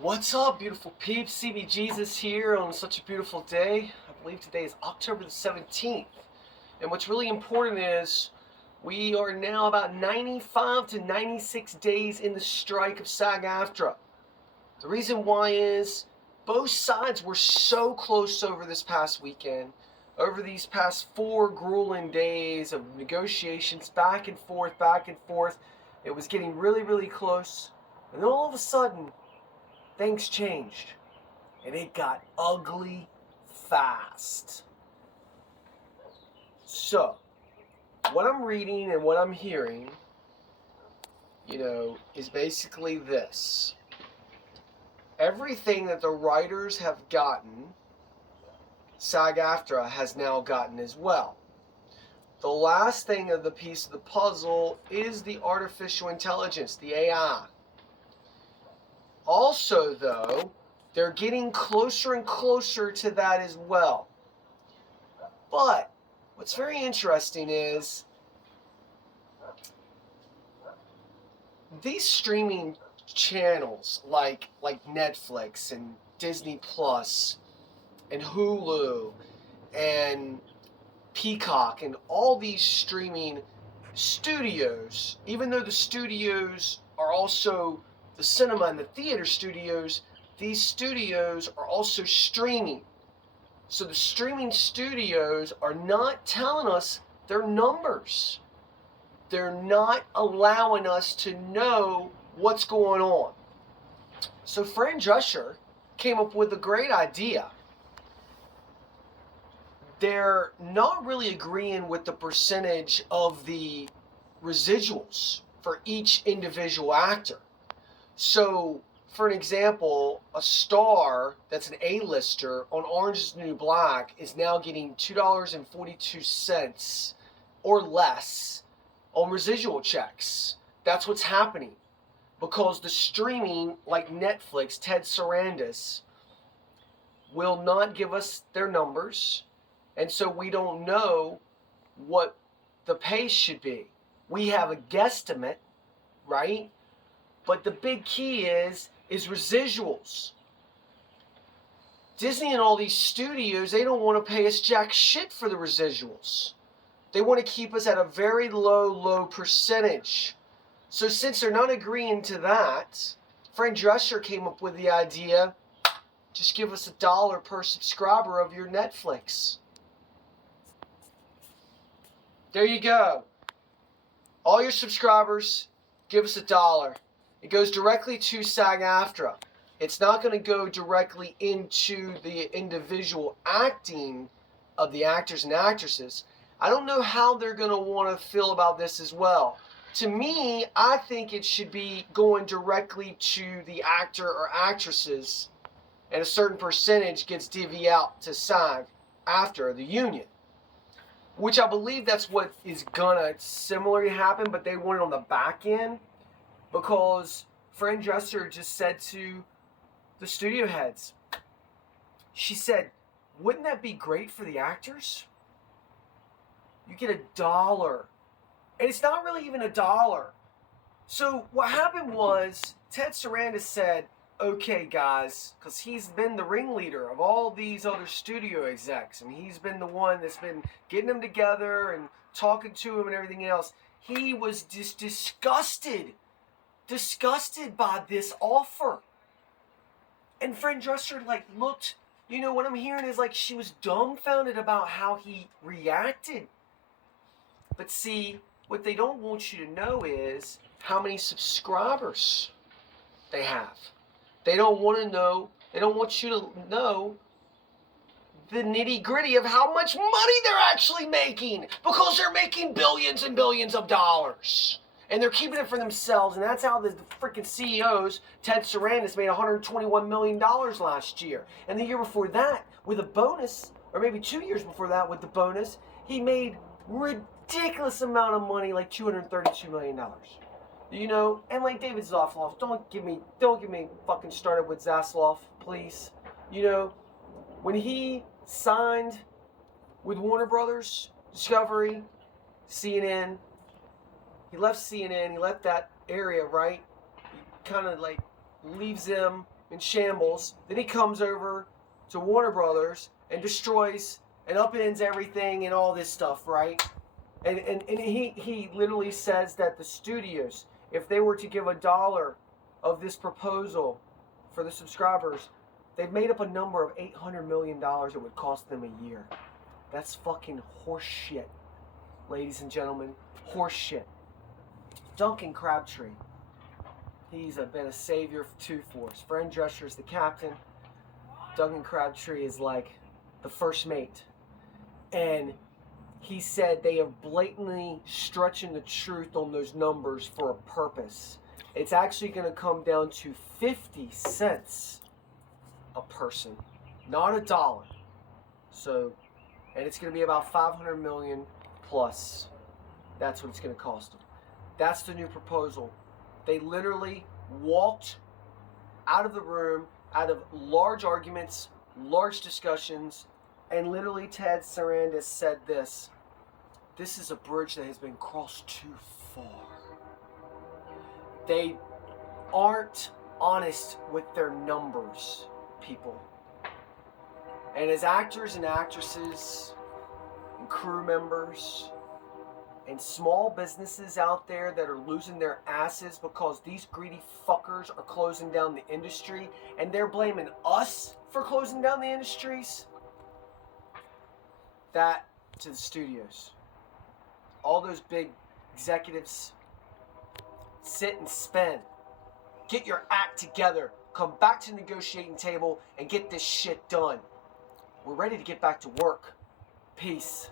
What's up, beautiful peeps? CB Jesus here on such a beautiful day. I believe today is October the 17th. And what's really important is we are now about 95 to 96 days in the strike of SAG-AFTRA. The reason why is both sides were so close over this past weekend, over these past 4 grueling days of negotiations back and forth, back and forth. It was getting really, really close. And then all of a sudden, things changed, and it got ugly fast. So, what I'm reading and what I'm hearing, is basically this. Everything that the writers have gotten, SAG-AFTRA has now gotten as well. The last thing of the piece of the puzzle is the artificial intelligence, the AI. Also, though, they're getting closer and closer to that as well. But what's very interesting is these streaming channels like Netflix and Disney Plus and Hulu and Peacock and all these streaming studios, even though the studios are also the cinema and the theater studios, these studios are also streaming. So the streaming studios are not telling us their numbers. They're not allowing us to know what's going on. So Fran Drescher came up with a great idea. They're not really agreeing with the percentage of the residuals for each individual actor. So, for an example, a star that's an A-lister on Orange is the New Black is now getting $2.42 or less on residual checks. That's what's happening. Because the streaming, like Netflix, Ted Sarandos, will not give us their numbers. And so we don't know what the pay should be. We have a guesstimate, right? But the big key is residuals. Disney and all these studios, they don't want to pay us jack shit for the residuals. They want to keep us at a very low percentage. So since they're not agreeing to that, Fran Drescher came up with the idea, just give us $1 per subscriber of your Netflix. There you go. All your subscribers, give us $1. It goes directly to SAG-AFTRA. It's not going to go directly into the individual acting of the actors and actresses. I don't know how they're going to want to feel about this as well. To me, I think it should be going directly to the actor or actresses, and a certain percentage gets divvied out to SAG-AFTRA, the union. Which I believe that's what is going to similarly happen, but they want it on the back end. Because Fran Drescher just said to the studio heads, she said, wouldn't that be great for the actors? You get $1. And it's not really even $1. So what happened was, Ted Sarandos said, okay guys, because he's been the ringleader of all these other studio execs. I mean, he's been the one that's been getting them together and talking to them and everything else. He was just disgusted by this offer. And Fran Drescher looked, what I'm hearing is she was dumbfounded about how he reacted. But see, what they don't want you to know is how many subscribers they have. They don't want you to know the nitty-gritty of how much money they're actually making, because they're making billions and billions of dollars. And they're keeping it for themselves, and that's how the freaking CEOs, Ted Sarandos, made $121 million last year. And the year before that, with a bonus, or maybe 2 years before that with the bonus, he made ridiculous amount of money, like $232 million. And like David Zaslav, don't get me fucking started with Zaslav, please. When he signed with Warner Brothers, Discovery, CNN, he left CNN, he left that area, right? He kind of leaves them in shambles. Then he comes over to Warner Brothers and destroys and upends everything and all this stuff, right? And he literally says that the studios, if they were to give $1 of this proposal for the subscribers, they've made up a number of $800 million it would cost them a year. That's fucking horse shit, ladies and gentlemen. Horse shit. Duncan Crabtree. He's been a savior to Force. Fran Drescher's the captain. Duncan Crabtree is like the first mate. And he said they are blatantly stretching the truth on those numbers for a purpose. It's actually going to come down to 50 cents a person, not $1. So, and it's going to be about 500 million plus. That's what it's going to cost them. That's the new proposal. They literally walked out of the room, out of large arguments, large discussions, and literally Ted Sarandis said this: this is a bridge that has been crossed too far. They aren't honest with their numbers, people. And as actors and actresses and crew members and small businesses out there that are losing their asses because these greedy fuckers are closing down the industry and they're blaming us for closing down the industries, that to the studios. All those big executives, sit and spin. Get your act together. Come back to the negotiating table and get this shit done. We're ready to get back to work. Peace.